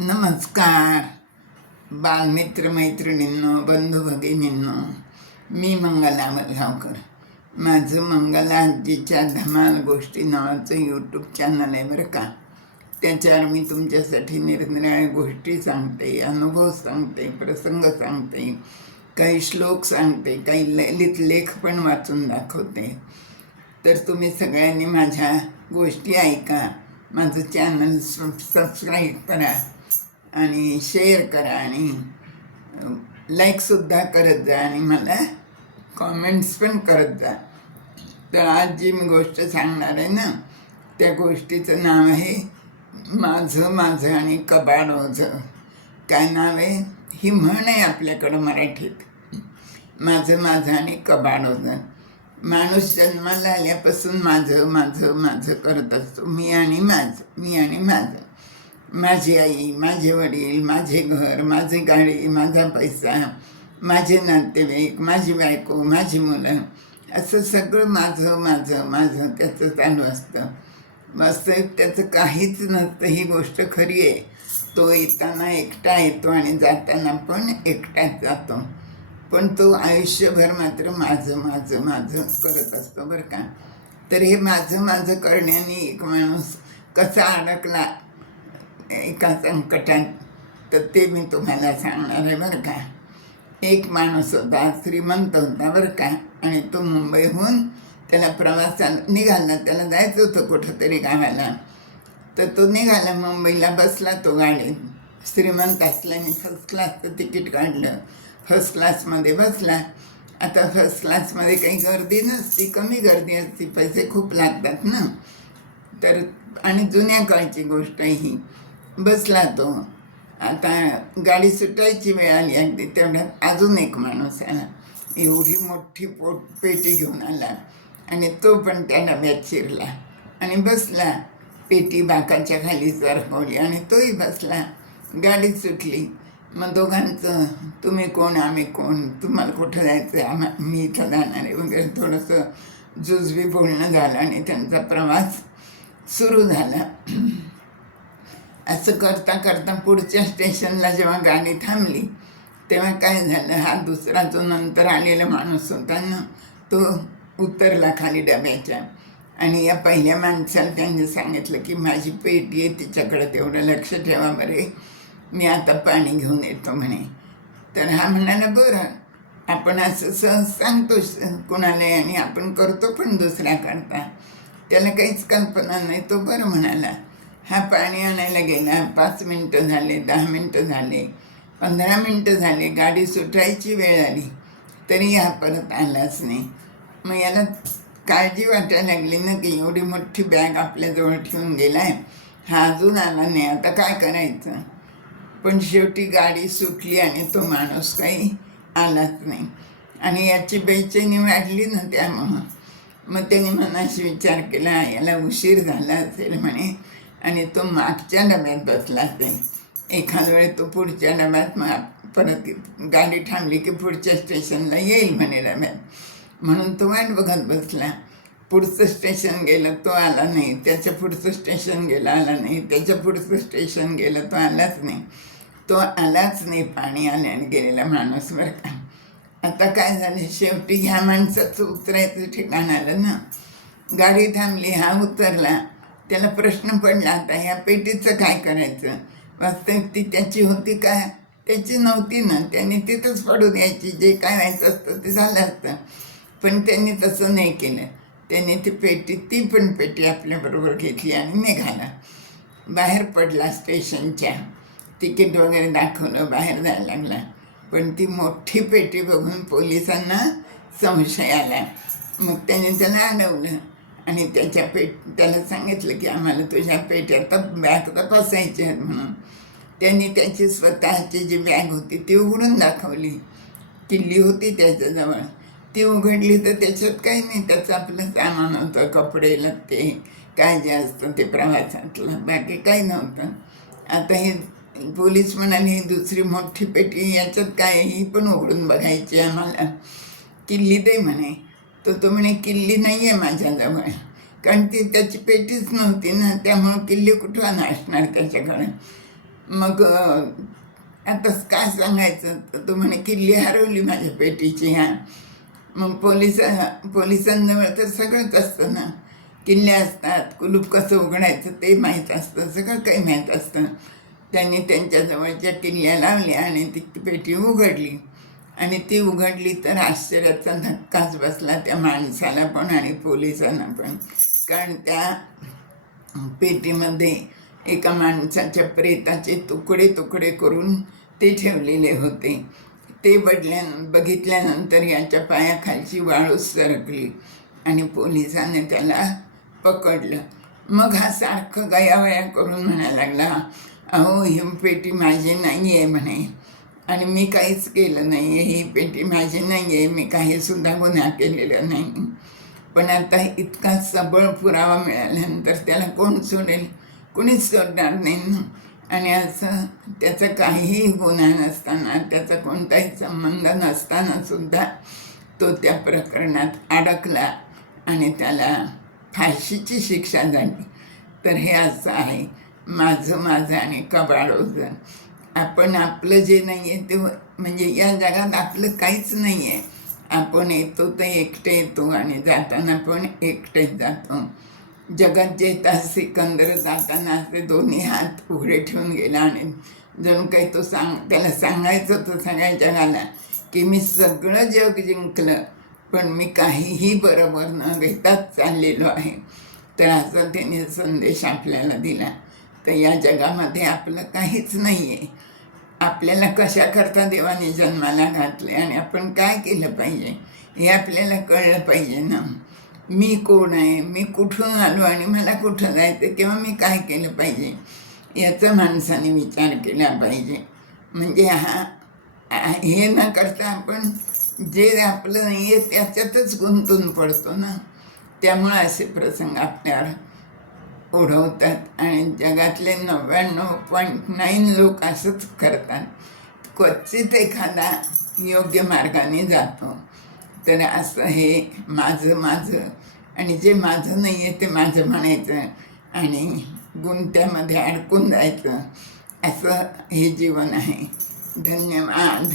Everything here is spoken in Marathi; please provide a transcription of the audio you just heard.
नमस्कार. बालमित्र मैत्रिणींनो बंधू भगिनींनो मी मंगला मल्हावकर माझं मंगला आजीच्या धमाल गोष्टी नावाचं यूट्यूब चॅनल आहे बरं का. त्याच्यावर मी तुमच्यासाठी निरनिराळ्या गोष्टी सांगते अनुभव सांगते प्रसंग सांगते काही श्लोक सांगते काही ललित लेख पण वाचून दाखवते. तर तुम्ही सगळ्यांनी माझ्या गोष्टी ऐका. माझं चॅनल सबस्क्राईब करा. आणि शेअर करा आणि लाईकसुद्धा करत जा आणि मला कॉमेंट्स पण करत जा. तर आज जी मी गोष्ट सांगणार आहे ना त्या गोष्टीचं नाव आहे माझं माझं आणि कबाड ओझं काय नाव आहे? ही म्हण आहे आपल्याकडं मराठीत. माझं माझं आणि कबाड ओझं माणूस जन्माला आल्यापासून माझं माझं माझं करत असतो. मी आणि माझं मी आणि माझं. माझी आई माझे वडील माझे घर माझी गाडी माझा पैसा माझे नातेवाईक माझी बायको माझी मुलं असं सगळं माझं माझं माझं त्याचं चालू असतं. वास्तविक त्याचं काहीच नसतं. ही गोष्ट खरी आहे. तो येताना एकटा येतो आणि जाताना पण एकटाच जातो. पण तो आयुष्यभर मात्र माझं माझं माझं करत असतो बरं का. तर हे माझं माझं करण्याने एक माणूस कसा अडकला एका संकटात तर ते मी तुम्हाला सांगणार आहे बरं का. एक माणूस होता श्रीमंत होता बरं का. आणि तो मुंबईहून त्याला प्रवासाला निघाला. त्याला जायचं होतं कुठंतरी गावाला. तर तो निघाला मुंबईला बसला तो गाडीत श्रीमंत असल्याने फर्स्ट क्लासचं तिकीट काढलं. फर्स्ट क्लासमध्ये बसला. आता फर्स्ट क्लासमध्ये काही गर्दी नसती कमी गर्दी असती. पैसे खूप लागतात ना. तर आणि जुन्या काळची गोष्ट ही. बसला तो. आता गाडी सुटायची वेळ आली अगदी तेवढ्यात अजून एक माणूस आला. एवढी मोठी पोट पेटी घेऊन आला आणि तो पण त्या डब्यात शिरला आणि बसला. पेटी बाकाच्या खाली सरकवली आणि तोही बसला. गाडी सुटली. मग दोघांचं तुम्ही कोण? आम्ही कोण? तुम्हाला कुठं जायचं आहे आम्हा मी इथं जाणार आहे. वगैरे थोडंसं जुजबी बोलणं झालं आणि त्यांचा प्रवास सुरू झाला. असं करता करता पुढच्या स्टेशनला जेव्हा गाडी थांबली तेव्हा काय झालं? हा दुसरा जो नंतर आलेला माणूस होता ना तो उतरला खाली डब्याच्या. आणि या पहिल्या माणसाला त्यांनी सांगितलं की माझी पेटी आहे तिच्याकडे तेवढं लक्ष ठेवा बरे. मी आता पाणी घेऊन येतो म्हणे. तर हा म्हणाला बरं आपण असं सहज सांगतो कुणाला आणि आपण करतो पण दुसऱ्याकरता त्याला काहीच कल्पना नाही. तो बरं म्हणाला हा पाणी आणायला गेला. पाच मिनटं झाले दहा मिनटं झाले पंधरा मिनटं झाले गाडी सुटायची वेळ आली. तरी हा परत आलाच नाही. मग याला काळजी वाटायला लागली ना की एवढी मोठी बॅग आपल्याजवळ ठेवून गेला आहे हा अजून आला नाही. आता काय करायचं? पण शेवटी गाडी सुटली आणि तो माणूस काही आलाच नाही. आणि याची बेचैनी वाढली ना त्यामुळं. मग त्याने मनाशी विचार केला याला उशीर झाला असेल म्हणे. आणि तो मागच्या डब्यात बसला असेल. एखाद वेळ तो पुढच्या डब्यात मग परत गाडी थांबली की पुढच्या स्टेशनला येईल म्हणे डब्यात. म्हणून तो वाट बघत बसला. पुढचं स्टेशन गेलं तो आला नाही. त्याचं पुढचं स्टेशन गेलं आला नाही. त्याच्या पुढचं स्टेशन गेलं तो आलाच नाही. तो आलाच नाही पाणी आल्याने गेलेला माणूस बरं का. आता काय झालं? शेवटी ह्या माणसाचं उतरायचं ठिकाण आलं ना. गाडी थांबली हा उतरला. त्याला प्रश्न पडला आता ह्या पेटीचं काय करायचं? वास्तविक ती त्याची होती का? त्याची नव्हती ना. त्यांनी तिथंच पडू द्यायची जे काय व्हायचं असतं ते झालं असतं. पण त्यांनी तसं नाही केलं. त्याने ती पेटी ती पण पेटी आपल्याबरोबर घेतली आणि निघाला. बाहेर पडला स्टेशनच्या. तिकीट वगैरे दाखवलं बाहेर जायला लागला. पण ती मोठी पेटी बघून पोलिसांना संशय आला. मग त्यांनी त्याला अडवलं. आणि त्याच्या पेट त्याला सांगितलं की आम्हाला तुझ्या पेट्या तप बॅग तपासायची आहेत म्हणून. त्यांनी त्याची स्वतःची जी बॅग होती ती उघडून दाखवली. किल्ली होती त्याच्याजवळ ती उघडली तर त्याच्यात काही नाही त्याचं आपलं सामान होतं कपडे लत्ते काय जे असतं ते प्रवासातलं. बाकी काही नव्हतं. आता हे पोलीस म्हणाले ही दुसरी मोठी पेटी याच्यात काय ही पण उघडून बघायची आम्हाला. किल्ली दे म्हणे. तर तो म्हणे किल्ली नाही आहे माझ्याजवळ कारण ती त्याची पेटीच नव्हती ना त्यामुळं किल्ली कुठं असणार त्याच्याकडे? मग आताच आता काय सांगायचं? तर तो म्हणे किल्ली हरवली माझ्या पेटीची ह्या मग पोलीस पोलिसांजवळ तर सगळंच असतं ना. किल्ले असतात कुलूप कसं उघडायचं ते माहीत असतं सगळं काही माहीत असतं. त्यांनी त्यांच्याजवळच्या किल्ल्या लावल्या आणि ती पेटी उघडली. आणि ती उघडली तर आश्चर्याचा धक्काच बसला त्या माणसाला पण आणि पोलिसांना पण. कारण त्या पेटीमध्ये एका माणसाच्या प्रेताचे तुकडे तुकडे करून ते ठेवलेले होते. ते बदल्या बघितल्यानंतर याच्या पायाखालची वाळूच सरकली आणि पोलिसाने त्याला पकडलं. मग हा सारखं गयावया करून म्हणायला लागला अहो ही पेटी माझी नाही आहे म्हणे. आणि मी काहीच केलं नाही आहे ही पेटी माझी नाही आहे मी काहीसुद्धा गुन्हा केलेला नाही. पण आता इतका सबळ पुरावा मिळाल्यानंतर त्याला कोण सोडेल? कुणीच सोडणार नाही. ना आणि असं त्याचा काहीही गुन्हा नसताना त्याचा कोणताही संबंध नसताना सुद्धा तो त्या प्रकरणात अडकला आणि त्याला फाशीची शिक्षा झाली. तर हे असं आहे. माझं माझं आणि कबाडोजन आपण आपलं जे नाही आहे ते म्हणजे या जगात आपलं काहीच नाही आहे आपण येतो तर एकटे येतो आणि जाताना पण एकटेच जातो. जगात जेता सिकंदर जाताना असे दोन्ही हात उघडे ठेवून गेला आणि जणू काही तो सांग त्याला सांगायचं होतं सगळ्या जगाला की मी सगळं जग जिंकलं पण मी काहीही बरोबर न घेताच चाललेलो आहे. तर असा त्याने संदेश आपल्याला दिला. तर या जगामध्ये आपलं काहीच नाही आहे आपल्याला कशाकरता देवाने जन्माला घातले आणि आपण काय केलं पाहिजे हे आपल्याला कळलं पाहिजे ना? मी कोण आहे? मी कुठून आलो आणि मला कुठं जायचं? किंवा मी काय केलं पाहिजे? याचा माणसाने विचार केला पाहिजे. म्हणजे हा हे न करता आपण जे आपलं नाही आहे त्याच्यातच गुंतून पडतो ना? त्यामुळं असे प्रसंग आपल्यावर उडवतात आणि जगातले नव्याण्णव पॉईंट नाईन लोक असंच करतात. क्वचित एखादा योग्य मार्गाने जातो. तर असं हे माझं माझं. आणि जे माझं नाही आहे ते माझं म्हणायचं आणि गुंत्यामध्ये अडकून जायचं. असं हे जीवन आहे. धन्यवाद.